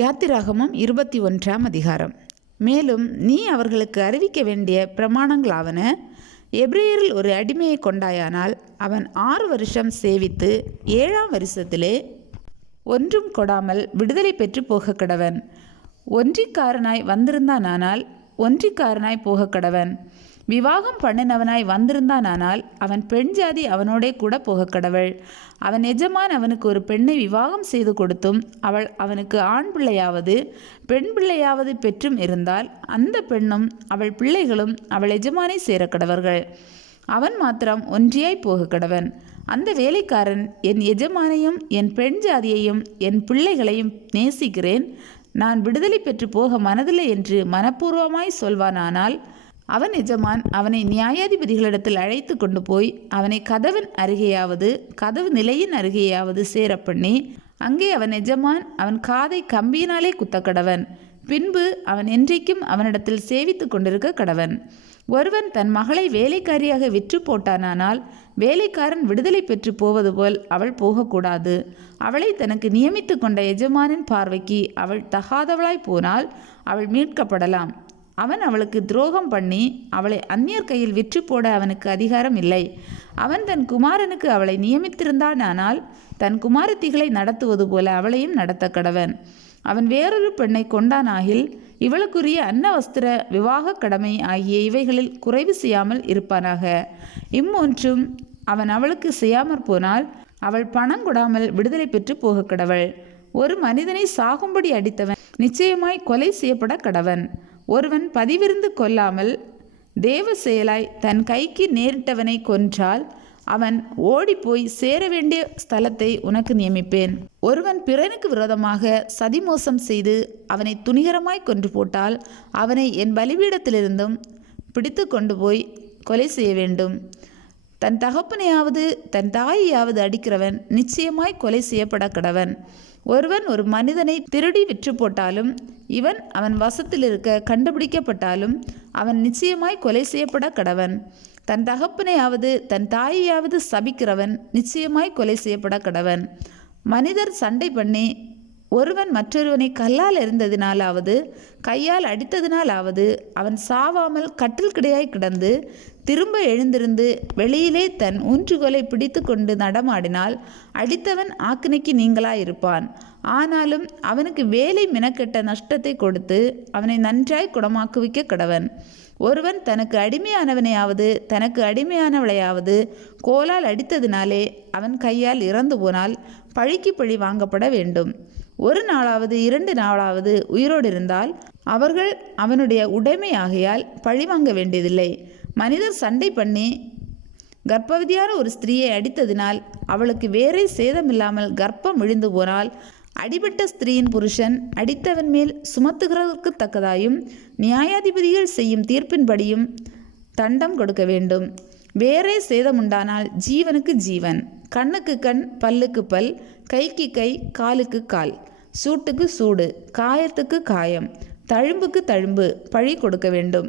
யாத்திராகமம் 21ஆம் அதிகாரம். மேலும் நீ அவர்களுக்கு அறிவிக்க வேண்டிய பிரமாணங்களாவன: எபிரேயரில் ஒரு அடிமையை கொண்டாயானால் அவன் 6 வருஷம் சேவித்து 7ஆம் வருஷத்திலே ஒன்றும் கொடாமல் விடுதலை பெற்று போக கடவன். ஒன்றிக்காரனாய் வந்திருந்தானால் ஒன்றிக்காரனாய் போக கடவன். விவாகம் பண்ணினவனாய் வந்திருந்தானால் அவன் பெண் ஜாதி அவனோடே கூட போக கடவள். அவன் எஜமான் அவனுக்கு ஒரு பெண்ணை விவாகம் செய்து கொடுத்தும் அவள் அவனுக்கு ஆண் பிள்ளையாவது பெண் பிள்ளையாவது பெற்றும் இருந்தால் அந்த பெண்ணும் அவள் பிள்ளைகளும் அவள் எஜமானை சேர கடவர்கள். அவன் மாத்திரம் ஒன்றியாய் போக கடவன். அந்த வேலைக்காரன், என் எஜமானையும் என் பெண் ஜாதியையும் என் பிள்ளைகளையும் நேசிக்கிறேன், நான் விடுதலை பெற்று போக மனதில்லை என்று மனப்பூர்வமாய் சொல்வானானால் அவன் எஜமான் அவனை நியாயாதிபதிகளிடத்தில் அழைத்து கொண்டு போய் அவனை கதவின் அருகேயாவது கதவு நிலையின் அருகேயாவது சேரப்பண்ணி அங்கே அவன் எஜமான் அவன் காதை கம்பியினாலே குத்த கடவன். பின்பு அவன் என்றைக்கும் அவனிடத்தில் சேவித்து கொண்டிருக்க கடவன். ஒருவன் தன் மகளை வேலைக்காரியாக விற்று போட்டானால் வேலைக்காரன் விடுதலை பெற்று போவது போல் அவள் போகக்கூடாது. அவளை தனக்கு நியமித்து கொண்ட எஜமானின் பார்வைக்கு அவள் தகாதவளாய் போனால் அவள் மீட்கப்படலாம். அவன் அவளுக்கு துரோகம் பண்ணி அவளை அந்நியர் கையில் விற்று போட அவனுக்கு அதிகாரம் இல்லை. அவன் தன் குமாரனுக்கு அவளை நியமித்திருந்தானால் தன் குமாரத்திகளை நடத்துவது போல அவளையும் நடத்த கடவன். அவன் வேறொரு பெண்ணை கொண்டானாகில் இவளுக்குரிய அன்னவஸ்திர விவாக கடமை ஆகிய இவைகளில் குறைவு செய்யாமல் இருப்பானாக. இம்மூன்றும் அவன் அவளுக்கு செய்யாமற் போனால் அவள் பணம் கொடாமல் விடுதலை பெற்று போக கடவள். ஒரு மனிதனை சாகும்படி அடித்தவன் நிச்சயமாய் கொலை செய்யப்பட கடவன். ஒருவன் பதிவிருந்து கொல்லாமல் தேவ செயலாய் தன் கைக்கு நேரிட்டவனை கொன்றால் அவன் ஓடிப்போய் சேர வேண்டிய ஸ்தலத்தை உனக்கு நியமிப்பேன். ஒருவன் பிறனுக்கு விரோதமாக சதிமோசம் செய்து அவனை துணிகரமாய் கொன்று போட்டால் அவனை என் பலிபீடத்திலிருந்தும் பிடித்து கொண்டு போய் கொலை செய்ய வேண்டும். தன் தகப்பனையாவது தன் தாயையாவது அடிக்கிறவன் நிச்சயமாய் கொலை செய்யப்பட கடவன். ஒருவன் ஒரு மனிதனை திருடி விற்று போட்டாலும் இவன் அவன் வசத்தில் இருக்க கண்டுபிடிக்கப்பட்டாலும் அவன் நிச்சயமாய் கொலை செய்யப்பட கடவன். தன் தகப்பனையாவது தன் தாயையாவது சபிக்கிறவன் நிச்சயமாய் கொலை செய்யப்பட கடவன். மனிதர் சண்டை பண்ணி ஒருவன் மற்றொருவனை கல்லால் எறிந்ததினாலாவது கையால் அடித்ததினாலாவது அவன் சாவாமல் கட்டில் கிடையாய் கிடந்து திரும்ப எழுந்திருந்து வெளியிலே தன் ஊன்றுகோலை பிடித்து கொண்டு நடமாடினால் அடித்தவன் ஆக்கினைக்கு நீங்களாயிருப்பான். ஆனாலும் அவனுக்கு வேலை மெனக்கெட்ட நஷ்டத்தை கொடுத்து அவனை நன்றாய் குணமாக்குவிக்க கடவன். ஒருவன் தனக்கு அடிமையானவனையாவது தனக்கு அடிமையானவளையாவது கோலால் அடித்ததினாலே அவன் கையால் இறந்து போனால் பழிக்கு பழி வாங்கப்பட வேண்டும். 1 நாளாவது 2 நாளாவது உயிரோடு இருந்தால் அவர்கள் அவனுடைய உடைமையாகையால் பழி வாங்க வேண்டியதில்லை. மனிதர் சண்டை பண்ணி கர்ப்பவதியான ஒரு ஸ்திரீயை அடித்ததினால் அவளுக்கு வேறே சேதமில்லாமல் கர்ப்பம் விழுந்து போனால் அடிபட்ட ஸ்திரீயின் புருஷன் அடித்தவன் மேல் சுமத்துகிறதற்கு தக்கதாயும் நியாயாதிபதிகள் செய்யும் தீர்ப்பின்படியும் தண்டம் கொடுக்க வேண்டும். வேறே சேதமுண்டானால் ஜீவனுக்கு ஜீவன், கண்ணுக்கு கண், பல்லுக்கு பல், கைக்கு கை, காலுக்கு கால், சூட்டுக்கு சூடு, காயத்துக்கு காயம், தழும்புக்கு தழும்பு பழி கொடுக்க வேண்டும்.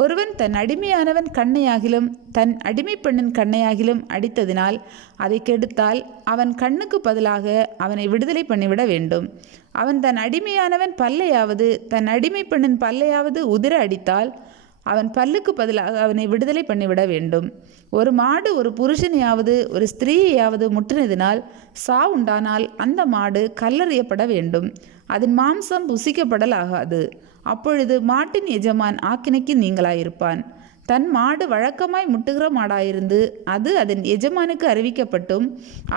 ஒருவன் தன் அடிமையானவன் கண்ணையாகிலும் தன் அடிமை பெண்ணின் கண்ணையாகிலும் அடித்ததினால் அதை கெடுத்தால் அவன் கண்ணுக்கு பதிலாக அவனை விடுதலை பண்ணிவிட வேண்டும். அவன் தன் அடிமையானவன் பல்லையாவது தன் அடிமை பெண்ணின் பல்லையாவது உதிர அடித்தால் அவன் பல்லுக்கு பதிலாக அவனை விடுதலை பண்ணிவிட வேண்டும். ஒரு மாடு ஒரு புருஷனையாவது ஒரு ஸ்திரீயையாவது முற்றினதினால் உண்டானால் அந்த மாடு கல்லறியப்பட வேண்டும். அதன் மாம்சம் புசிக்கப்படலாகாது. அப்பொழுது மாட்டின் எஜமான் ஆக்கினைக்கு நீங்களாயிருப்பான். தன் மாடு வழக்கமாய் முட்டுகிற மாடாயிருந்து அது அதன் எஜமானுக்கு அறிவிக்கப்பட்டும்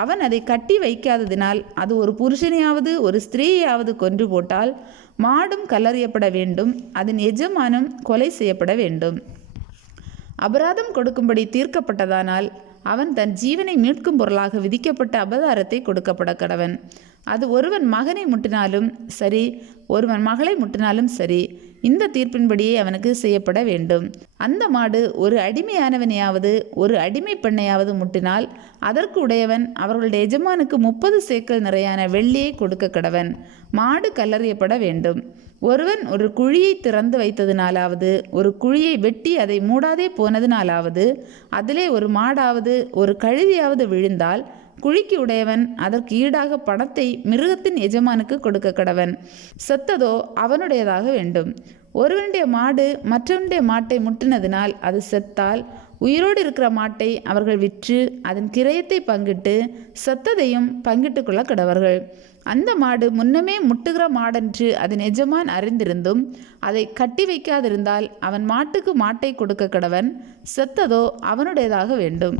அவன் அதை கட்டி வைக்காததினால் அது ஒரு புருஷனையாவது ஒரு ஸ்திரீயாவது கொன்று போட்டால் மாடும் கல்லறியப்பட வேண்டும், அதன் எஜமானும் கொலை செய்யப்பட வேண்டும். அபராதம் கொடுக்கும்படி தீர்க்கப்பட்டதானால் அவன் தன் ஜீவனை மீட்கும் பொருளாக விதிக்கப்பட்ட அபராதத்தை கொடுக்கப்பட கடவன். அது ஒருவன் மகனை முட்டினாலும் சரி ஒருவன் மகளை முட்டினாலும் சரி இந்த தீர்ப்பின்படியே அவனுக்கு செய்யப்பட வேண்டும். அந்த மாடு ஒரு அடிமையானவனையாவது ஒரு அடிமை பெண்ணையாவது முட்டினால் அதற்கு உடையவன் அவர்களுடைய எஜமானுக்கு 30 சேக்கல் நிறையான வெள்ளியை கொடுக்க கடவன். மாடு கல்லறியப்பட வேண்டும். ஒருவன் ஒரு குழியை திறந்து வைத்ததினாலாவது ஒரு குழியை வெட்டி அதை மூடாதே போனதினாலாவது அதிலே ஒரு மாடாவது ஒரு கழுதியாவது விழுந்தால் குழிக்கு உடையவன் அதற்கு ஈடாக பணத்தை மிருகத்தின் எஜமானுக்கு கொடுக்க கடவன். செத்ததோ அவனுடையதாக வேண்டும். ஒருவனுடைய மாடு மற்றவனுடைய மாட்டை முட்டினதினால் அது செத்தால் உயிரோடு இருக்கிற மாட்டை அவர்கள் விற்று அதன் கிரயத்தை பங்கிட்டு செத்ததையும் பங்கிட்டு கொள்ள கடவர்கள். அந்த மாடு முன்னமே முட்டுகிற மாடென்று அதன் எஜமான் அறிந்திருந்தும் அதை கட்டி வைக்காதிருந்தால் அவன் மாட்டுக்கு மாட்டை கொடுக்க கடவன். செத்ததோ அவனுடையதாக வேண்டும்.